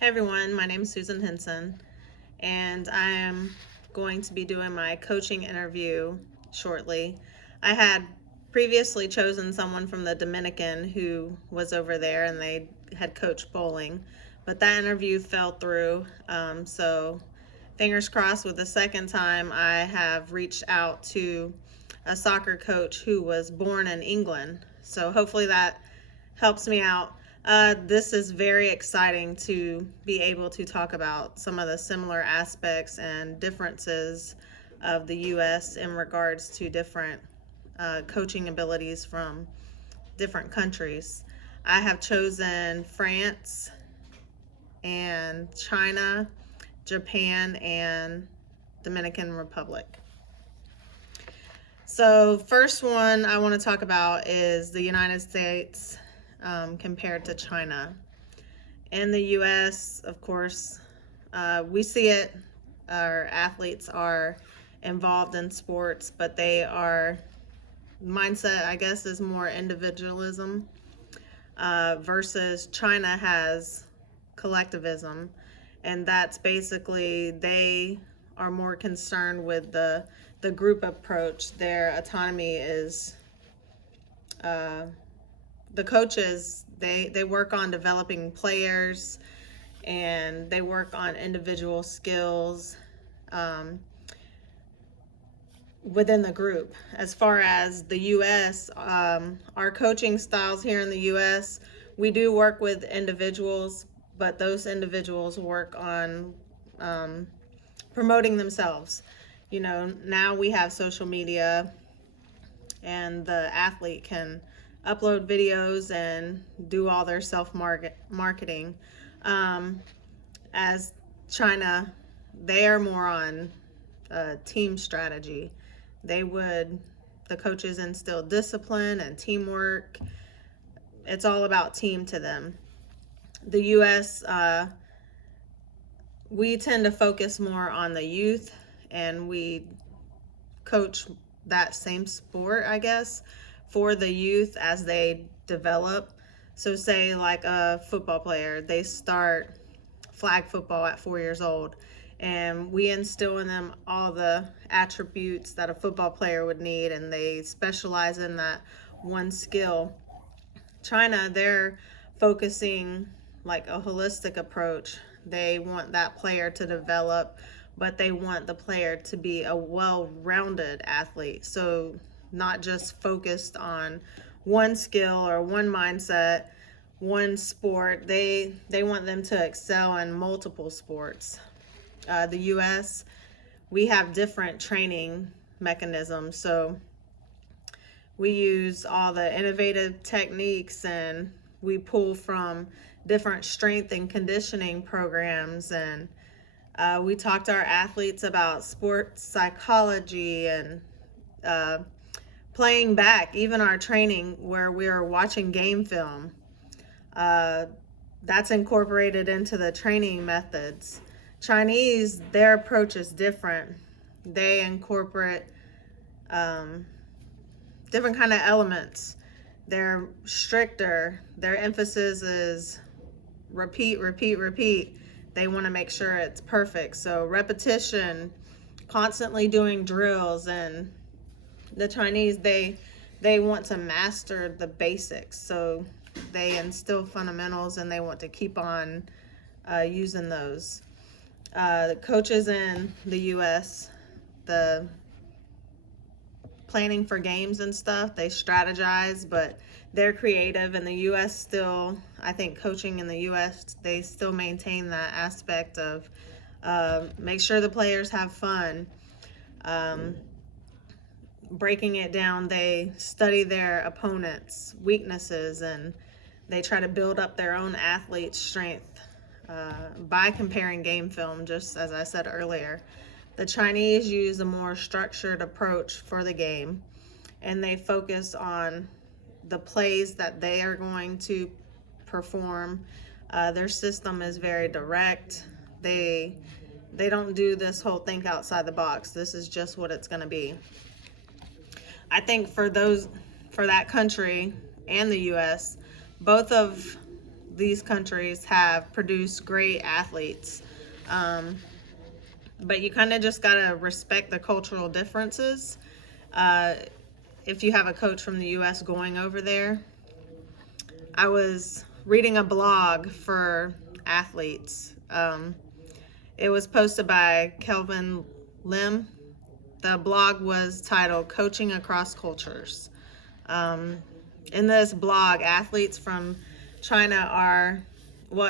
Hey everyone, my name is Susan Henson, and I am going to be doing my coaching interview shortly. I had previously chosen someone from the Dominican who was over there and they had coached bowling, but that interview fell through. So, fingers crossed with the second time, I have reached out to a soccer coach who was born in England. So, hopefully, that helps me out. This is very exciting to be able to talk about some of the similar aspects and differences of the U.S. in regards to different coaching abilities from different countries. I have chosen France and China, Japan, and Dominican Republic. So, first one I want to talk about is the United States compared to China. In the US, of course, we see it. Our athletes are involved in sports, but mindset, I guess, is more individualism versus China has collectivism. And that's basically they are more concerned with the group approach. Their autonomy is the coaches, they work on developing players and they work on individual skills within the group. As far as the US, our coaching styles here in the US, we do work with individuals, but those individuals work on promoting themselves. You know, now we have social media and the athlete can upload videos and do all their marketing. As China, they are more on team strategy. They would, the coaches instill discipline and teamwork. It's all about team to them. The US, we tend to focus more on the youth and we coach that same sport, I guess, for the youth as they develop. So, say like a football player, they start flag football at 4 years old, and we instill in them all the attributes that a football player would need, and they specialize in that one skill. China, they're focusing like a holistic approach. They want that player to develop, but they want the player to be a well-rounded athlete. So not just focused on one skill or one mindset, one sport. They want them to excel in multiple sports. The US, we have different training mechanisms. So we use all the innovative techniques and we pull from different strength and conditioning programs, and we talk to our athletes about sports psychology and playing back, even our training where we are watching game film. That's incorporated into the training methods. Chinese, their approach is different. They incorporate different kind of elements. They're stricter. Their emphasis is repeat, repeat, repeat. They want to make sure it's perfect. So repetition, constantly doing drills, and the Chinese, they want to master the basics. So they instill fundamentals and they want to keep on using those. The coaches in the US, the planning for games and stuff, they strategize, but they're creative. In the US still, I think coaching in the US, they still maintain that aspect of make sure the players have fun. Breaking it down, they study their opponents' weaknesses and they try to build up their own athlete strength by comparing game film, just as I said earlier. The Chinese use a more structured approach for the game, and they focus on the plays that they are going to perform. Their system is very direct. They don't do this whole think outside the box. This is just what it's going to be. I think for that country and the U.S., both of these countries have produced great athletes. But you kind of just got to respect the cultural differences. If you have a coach from the US going over there, I was reading a blog for athletes. It was posted by Kelvin Lim. The blog was titled Coaching Across Cultures. In this blog, athletes from China are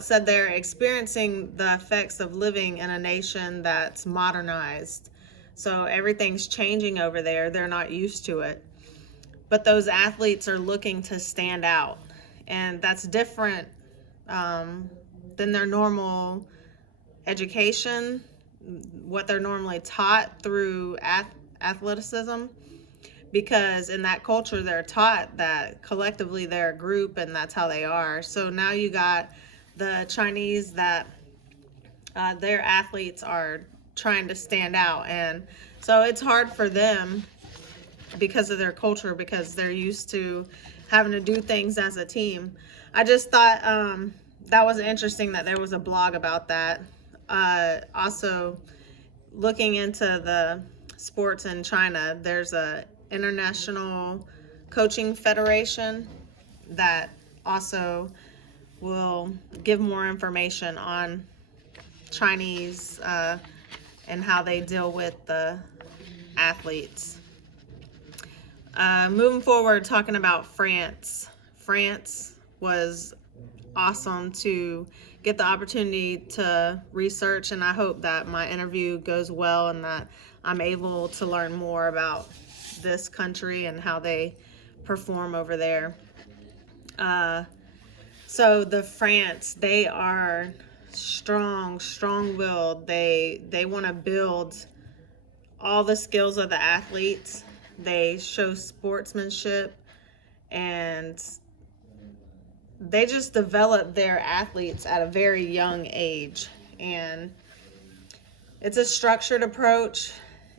said they're experiencing the effects of living in a nation that's modernized. So everything's changing over there. They're not used to it. But those athletes are looking to stand out. And that's different than their normal education, what they're normally taught through athleticism. Because in that culture, they're taught that collectively they're a group and that's how they are. So now you got the Chinese that their athletes are trying to stand out. And so it's hard for them because of their culture, because they're used to having to do things as a team. I just thought that was interesting that there was a blog about that. Also, looking into the sports in China, there's a International Coaching Federation that also will give more information on Chinese and how they deal with the athletes. Moving forward, talking about France. France was awesome to get the opportunity to research, and I hope that my interview goes well and that I'm able to learn more about this country and how they perform over there. So the France, they are strong-willed. They want to build all the skills of the athletes. They show sportsmanship, and they just develop their athletes at a very young age. And it's a structured approach.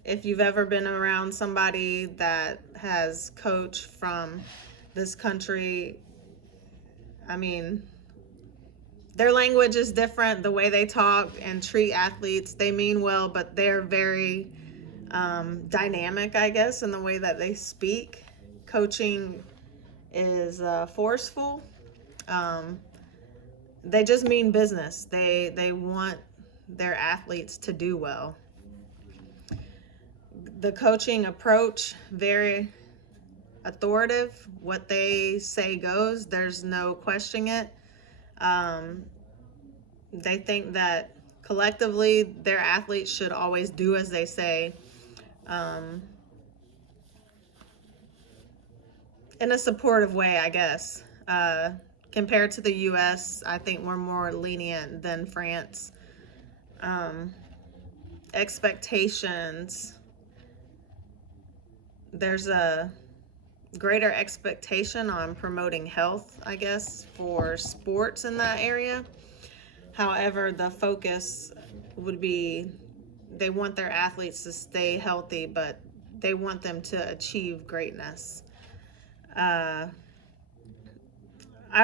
If you've ever been around somebody that has coached from this country, I mean, their language is different. The way they talk and treat athletes, they mean well, but they're very dynamic, I guess, in the way that they speak. Coaching is forceful. They just mean business. They want their athletes to do well. The coaching approach, very authoritative. What they say goes. There's no questioning it. They think that collectively their athletes should always do as they say. In a supportive way, I guess. Compared to the US, I think we're more lenient than France. Expectations. There's a greater expectation on promoting health, I guess, for sports in that area. However, the focus would be they want their athletes to stay healthy, but they want them to achieve greatness. I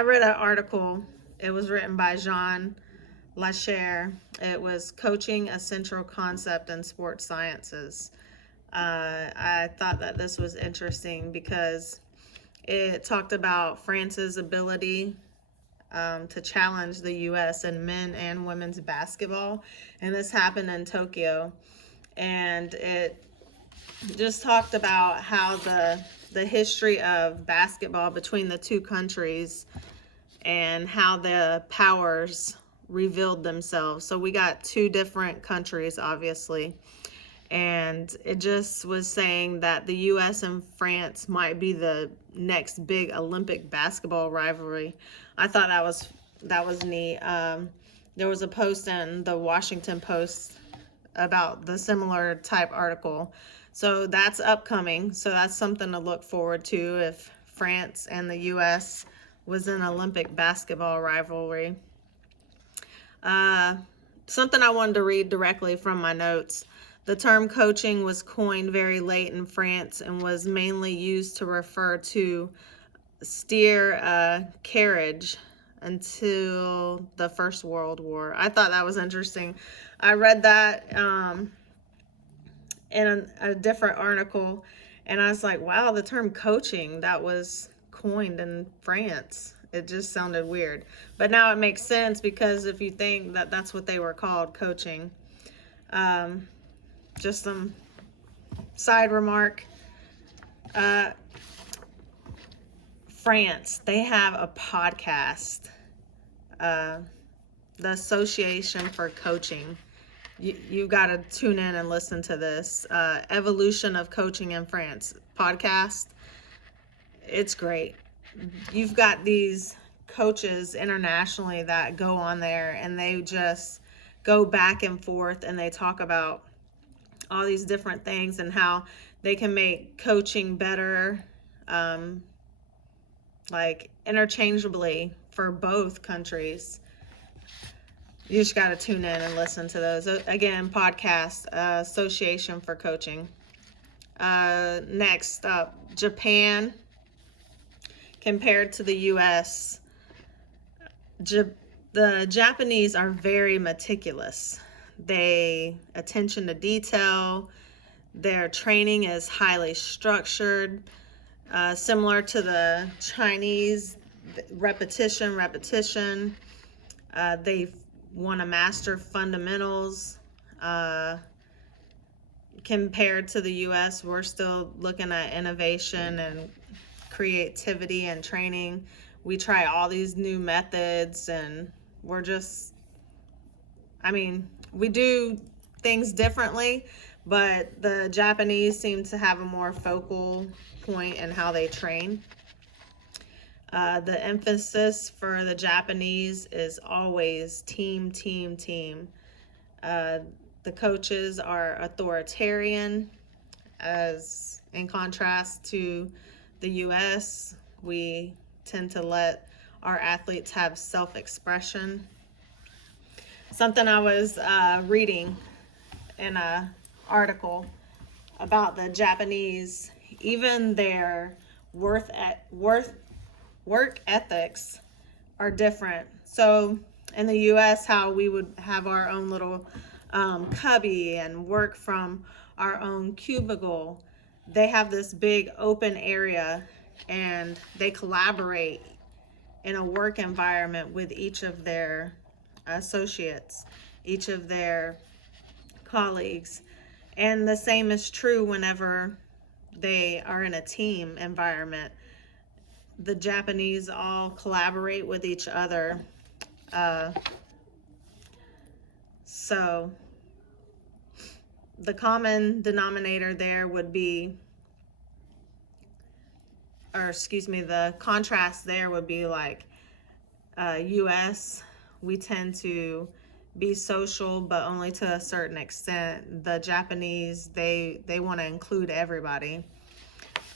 read an article. It was written by Jean Lacher. It was Coaching: A Central Concept in Sports Sciences. I thought that this was interesting because it talked about France's ability to challenge the U.S. in men and women's basketball. And this happened in Tokyo. And it just talked about how the history of basketball between the two countries and how the powers revealed themselves. So we got two different countries, obviously. And it just was saying that the U.S. and France might be the next big Olympic basketball rivalry. I thought that was neat. There was a post in the Washington Post about the similar type article. So that's upcoming. So that's something to look forward to if France and the U.S. was an Olympic basketball rivalry. Something I wanted to read directly from my notes. The term coaching was coined very late in France and was mainly used to refer to steer a carriage until the First World War. I thought that was interesting. I read that in a different article, and I was like, wow, the term coaching, that was coined in France. It just sounded weird. But now it makes sense, because if you think that that's what they were called, coaching. Just some side remark. France, they have a podcast, the Association for Coaching. You got to tune in and listen to this. Evolution of Coaching in France podcast. It's great. You've got these coaches internationally that go on there, and they just go back and forth, and they talk about all these different things and how they can make coaching better, like interchangeably for both countries. You just got to tune in and listen to those. Again, podcast, Association for Coaching. Next up, Japan compared to the U.S. The Japanese are very meticulous. They attention to detail. Their training is highly structured, similar to the Chinese. Repetition. They want to master fundamentals. Compared to the U.S., we're still looking at innovation and creativity and training. We try all these new methods, and we're just, we do things differently, but the Japanese seem to have a more focal point in how they train. The emphasis for the Japanese is always team. The coaches are authoritarian, as in contrast to the U.S. We tend to let our athletes have self-expression. Something I was reading in an article about the Japanese, even their work ethics are different. So in the U.S., how we would have our own little cubby and work from our own cubicle, they have this big open area, and they collaborate in a work environment with each of their associates, each of their colleagues. And the same is true whenever they are in a team environment. The Japanese all collaborate with each other. So the common denominator there would be, the contrast there would be like U.S., we tend to be social, but only to a certain extent. The Japanese, they want to include everybody.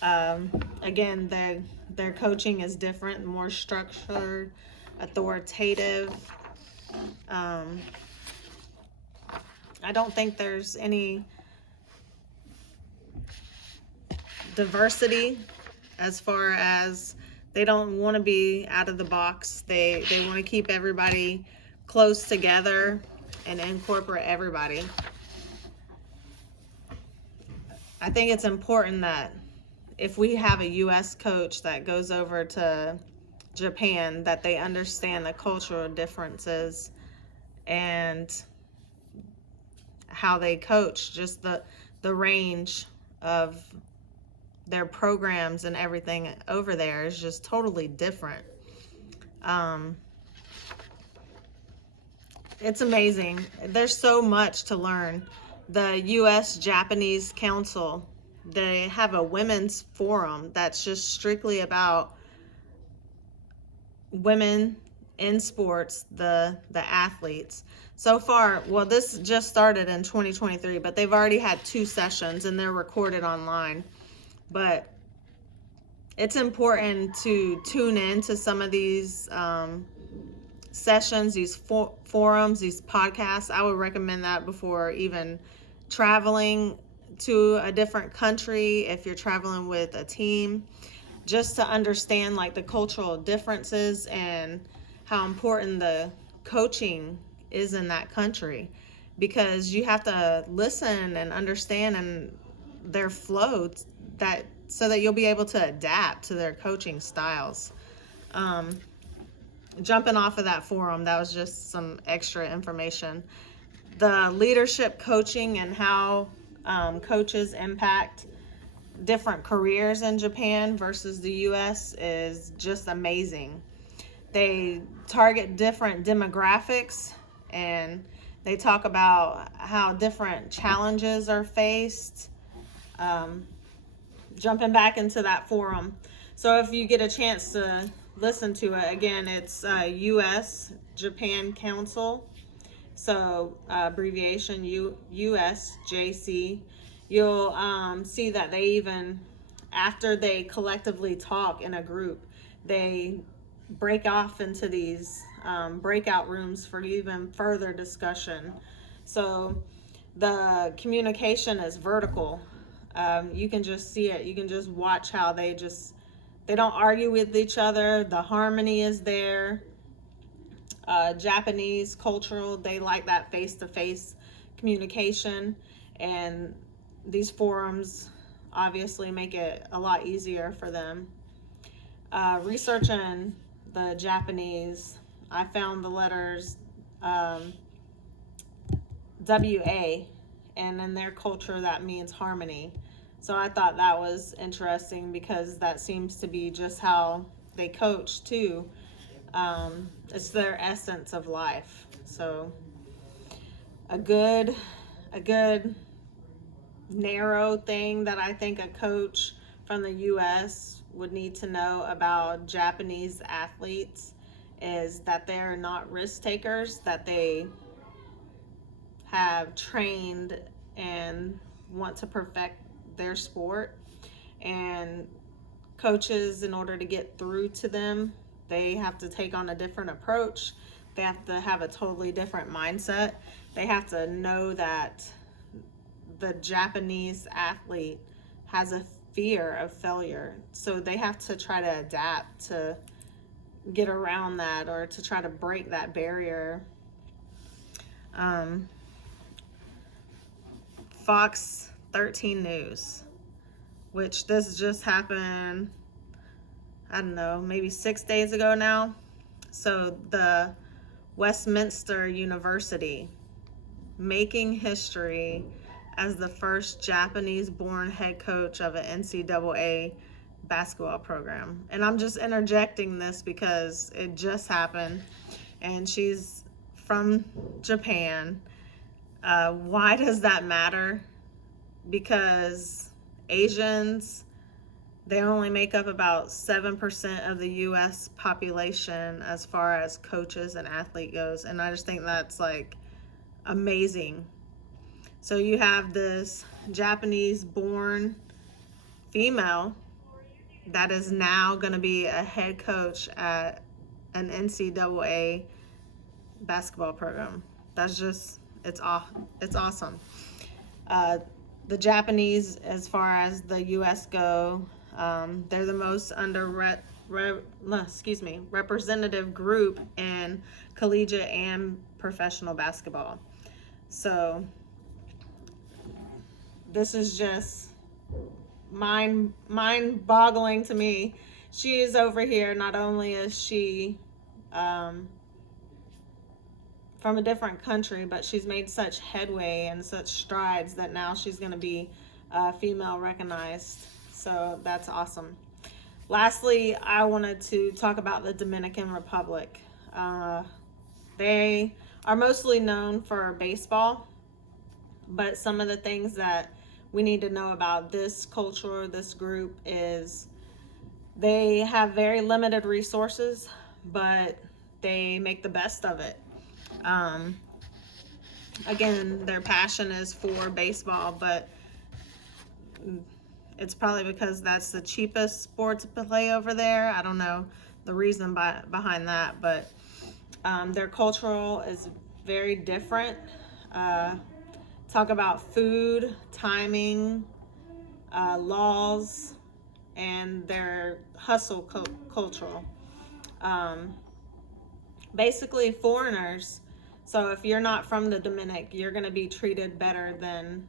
Again, their coaching is different, more structured, authoritative. I don't think there's any diversity, as far as they don't want to be out of the box. They want to keep everybody close together and incorporate everybody. I think it's important that if we have a U.S. coach that goes over to Japan, that they understand the cultural differences and how they coach, just the range of their programs and everything over there is just totally different. It's amazing. There's so much to learn. The U.S. Japanese Council, they have a women's forum that's just strictly about women in sports, the athletes. So far, well, this just started in 2023, but they've already had 2 sessions, and they're recorded online. But it's important to tune in to some of these sessions, these forums, these podcasts. I would recommend that before even traveling to a different country, if you're traveling with a team, just to understand like the cultural differences and how important the coaching is in that country, because you have to listen and understand and their flow, that so that you'll be able to adapt to their coaching styles. Jumping off of that forum, that was just some extra information. The leadership coaching and how coaches impact different careers in Japan versus the US is just amazing. They target different demographics, and they talk about how different challenges are faced. Jumping back into that forum. So if you get a chance to listen to it, again, it's US Japan Council. So abbreviation USJC. You'll see that they even, after they collectively talk in a group, they break off into these breakout rooms for even further discussion. So the communication is vertical. You can just see it. You can just watch how they don't argue with each other. The harmony is there. Japanese cultural, they like that face-to-face communication, and these forums obviously make it a lot easier for them. Researching the Japanese, I found the letters WA, and in their culture that means harmony. So I thought that was interesting, because that seems to be just how they coach too. It's their essence of life. So a good narrow thing that I think a coach from the US would need to know about Japanese athletes is that they're not risk takers, that they have trained and want to perfect their sport. And coaches, in order to get through to them, they have to take on a different approach. They have to have a totally different mindset. They have to know that the Japanese athlete has a fear of failure. So they have to try to adapt to get around that, or to try to break that barrier. Fox 13 News, which this just happened, I don't know, maybe 6 days ago now. So the Westminster University making history as the first Japanese-born head coach of an NCAA basketball program. And I'm just interjecting this because it just happened, and she's from Japan. Why does that matter? Because Asians, they only make up about 7% of the US population as far as coaches and athlete goes. And I just think that's like amazing. So you have this Japanese born female that is now going to be a head coach at an NCAA basketball program. That's just, it's awesome. The Japanese, as far as the US go, they're the most representative group in collegiate and professional basketball. So this is just mind-boggling to me. She is over here, not only is she from a different country, but she's made such headway and such strides that now she's going to be female recognized. So that's awesome. Lastly, I wanted to talk about the Dominican Republic. They are mostly known for baseball, but some of the things that we need to know about this culture, this group, is they have very limited resources, but they make the best of it. Again, their passion is for baseball, but it's probably because that's the cheapest sport to play over there. I don't know the reason behind that, but their cultural is very different. Talk about food, timing, laws, and their hustle cultural. basically foreigners. So if you're not from the Dominic, you're going to be treated better than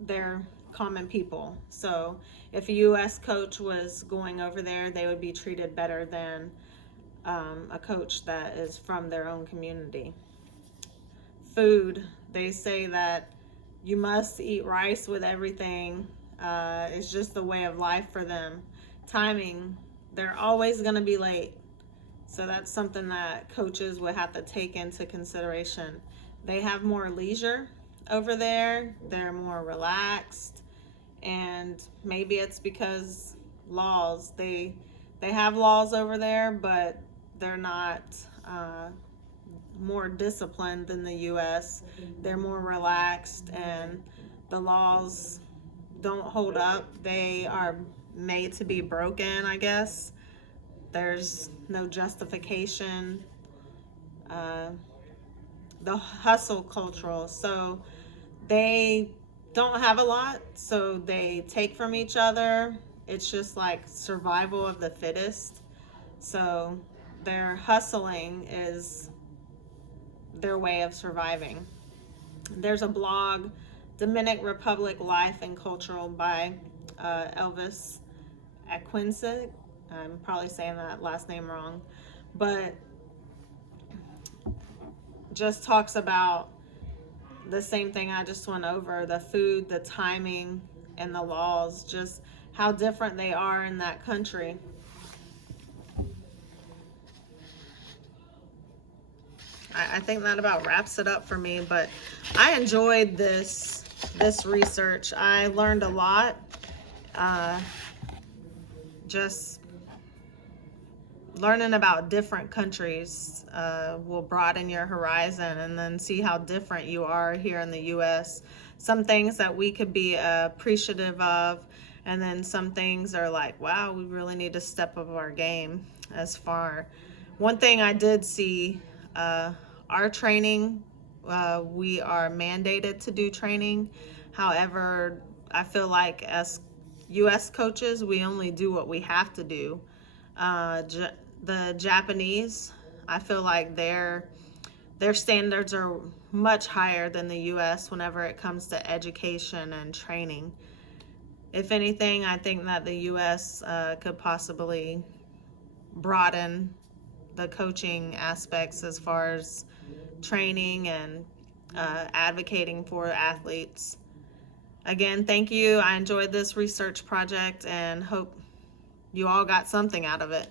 their common people. So if a U.S. coach was going over there, they would be treated better than a coach that is from their own community. Food, they say that you must eat rice with everything. It's just the way of life for them. Timing, they're always going to be late. So that's something that coaches would have to take into consideration. They have more leisure over there. They're more relaxed. And maybe it's because laws. They have laws over there, but they're not more disciplined than the US. They're more relaxed, and the laws don't hold up. They are made to be broken, I guess. There's no justification. The hustle cultural. So they don't have a lot, so they take from each other. It's just like survival of the fittest. So their hustling is their way of surviving. There's a blog, Dominican Republic Life and Cultural by Elvis Aquince. I'm probably saying that last name wrong, but just talks about the same thing I just went over, the food, the timing, and the laws, just how different they are in that country. I think that about wraps it up for me, but I enjoyed this research. I learned a lot. Just learning about different countries will broaden your horizon, and then see how different you are here in the U.S. Some things that we could be appreciative of, and then some things are like, wow, we really need to step up our game as far. One thing I did see, our training, we are mandated to do training. However, I feel like as U.S. coaches, we only do what we have to do. The Japanese, I feel like their standards are much higher than the U.S. whenever it comes to education and training. If anything, I think that the U.S. Could possibly broaden the coaching aspects as far as training and advocating for athletes. Again, thank you. I enjoyed this research project and hope you all got something out of it.